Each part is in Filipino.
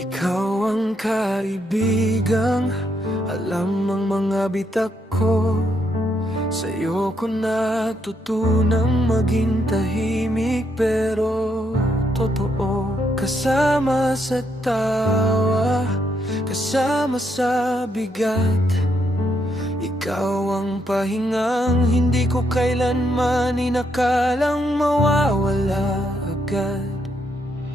Ikaw ang kaibigang alam ang mga bitak ko. Sa'yo ko natutunang maging tahimik pero totoo. Kasama sa tawa, kasama sa bigat. Ikaw ang pahingang hindi ko kailanman inakalang mawawala agad.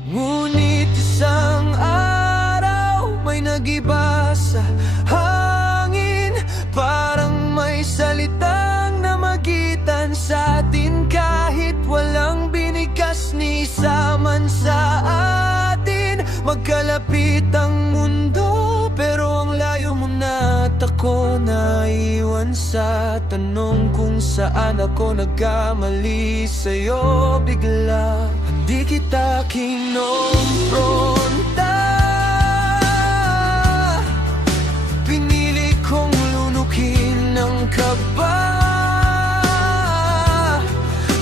Ngunit isang araw may nagiba sa hangin, parang may salitang namagitan sa atin. Kahit walang binigas ni isa man sa atin, magkalapit ang mundo pero ang layo mo na at ako naiwan sa tanong kung saan ako nagkamali sa'yo bigla. Di kita kinompronta, pinili kong lunukin ng kaba.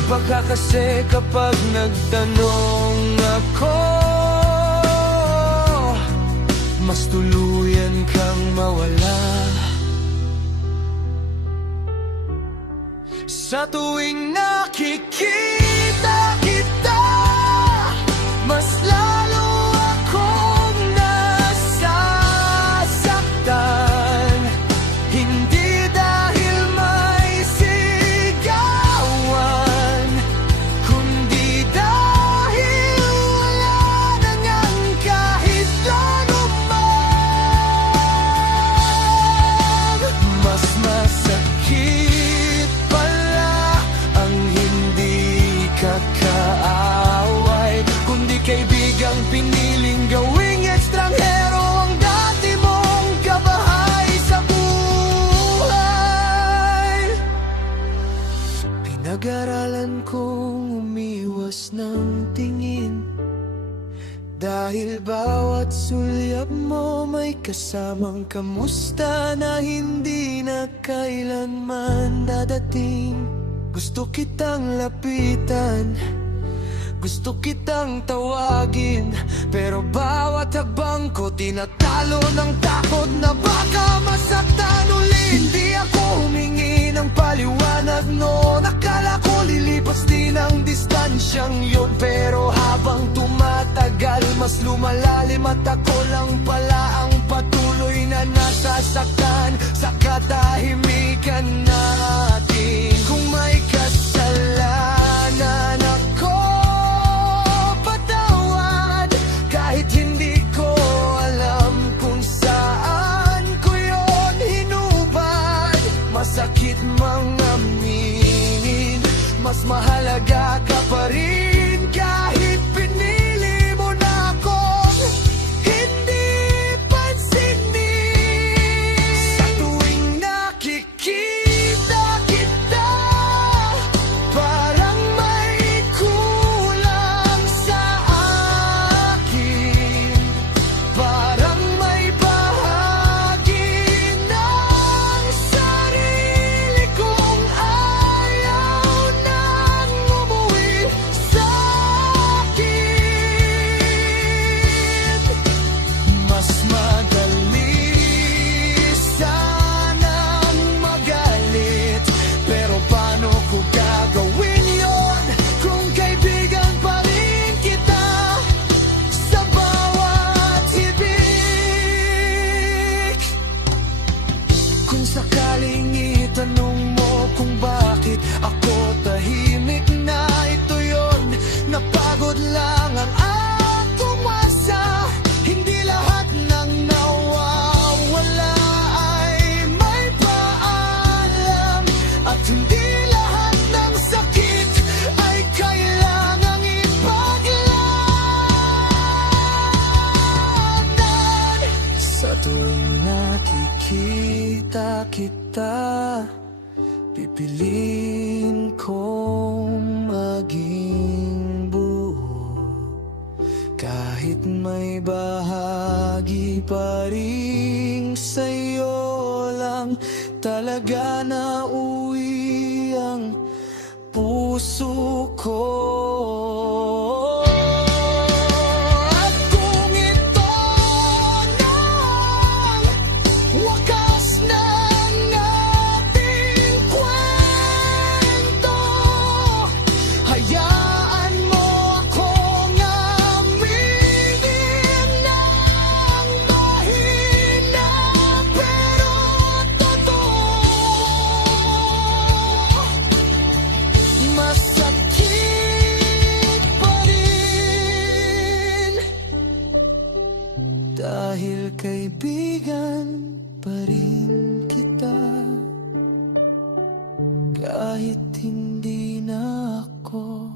Baka kasi kapag nagtanong ako, mas tuluyan kang mawala. Sa tuwing nakikita kita, mas lalo akong nasasaktan. Hindi dahil may sigawan, kundi dahil wala na ngang kahit anuman. Mas masakit pala ang hindi kakaaway, kundi kaibigang piniling gawing ekstranghero ang dati mong kabahay sa buhay. Pinag-aralan kong umiwas ng tingin, dahil bawat sulyap mo may kasamang kamusta na hindi na kailanman dadating. Gusto kitang lapitan, gusto kitang tawagin, pero bawat hakbang ko tinatalo ng takot na baka masaktan ulit. Hindi ako humingi ng paliwanag noon, akala ko lilipas din ang distansyang yun. Pero habang tumatagal, mas lumalalim at ako lang pala ang patuloy na nasasaktan sa katahimikan natin. Kung may kasalanan ako, patawad, kahit hindi ko alam kung saan ko yun hinubad. Masakit mang aminin, mas mahalaga ka pa rin kahit pinili mo na akong hindi pansinin. Sa tuwing nakikita kita, parang may kulang sa akin, parang may bahagi ng sarili kong ayaw nang umuwi sa akin. Mas madali sanang magalit, pero paano ko gagawin yon kung kaibigan pa rin kita sa bawat hibik? Kung sakaling itanong mo kung bakit ako tahimik na, ito yon, napagod lang ang akong asa. Hindi lahat ng nawawala ay may paalam, at hindi lahat ng sakit ay kailangang ipaglaban. Sa tuwing nakikita kita, pipiliin kong maging buo, kahit may bahagi pa rin sa'yo lang talaga na uwi ang puso ko. At kung ito kaibigan pa rin kita. Kahit hindi na ako